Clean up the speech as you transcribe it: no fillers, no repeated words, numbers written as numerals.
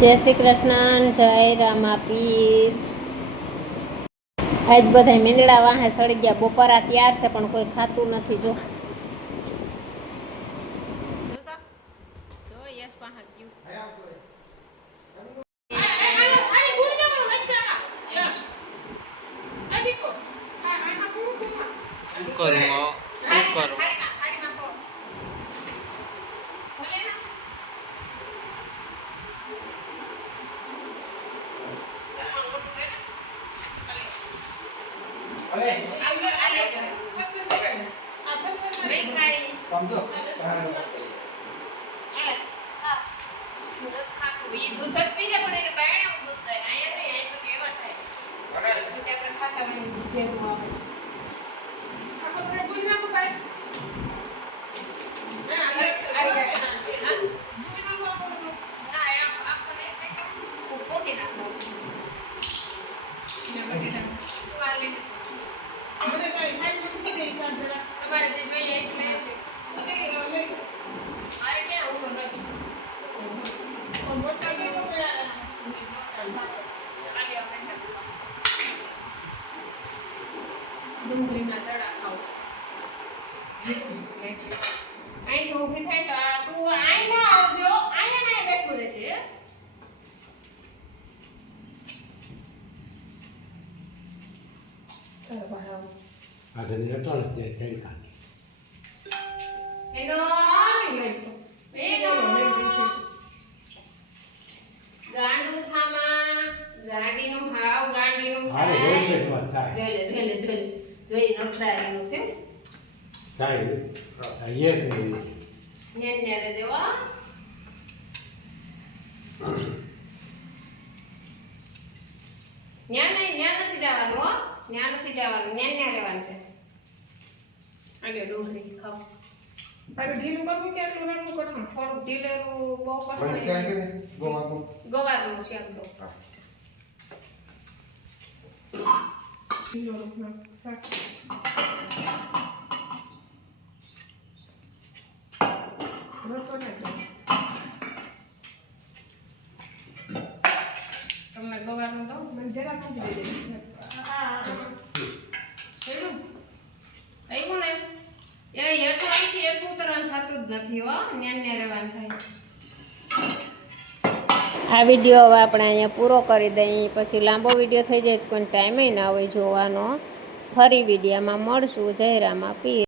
जय श्री कृष्ण जय रामा पीर। आज बधाय मींदड़ा वाहे सड़ी गया। बपोरा तैयार से पण कोई खातू नथी। जो ડુંગળીના દડા ખાવ આઈ તો ઊભી થાય તો તું આઈ ના આવજો. આયા ના બેઠું રહેજે. આગળ જતો નથી કઈ કામ એનો ગાંડું થામા ગાડીનું હાવ ગાડીનું હારે જોઈ છે તો સાઈ જોઈ નખરારીનું છે સાઈ યસ નેને રે જેવા ન્યા નથી જવાનું. હો ન્યા નથી જવાનું. ન્યા રહેવાનું છે. આગળ ડુંગળી ખાવ. અરે ઢીલું કરવું કે એટલું રાખવું કઠણ? થોડું ઢીલેરું બહુ કઠણ. ગવારનું શાક દો. શાક રસો નાખ. તમને ગવારનું દો. મને જરા મૂકી દેજે. આવ્યું ને એ હેઠું અહીંથી એટલું ઉતરવાનું થતું જ નથી. હો ન્યા રહેવાનું થાય. આ વિડીયો હવે આપણે અહીંયા પૂરો કરી દઈએ. પછી લાંબો વિડીયો થઈ જાય તો કોઈ ટાઈમે ના હોય જોવાનો. ફરી વિડીયોમાં મળશું. જય રામા પીર.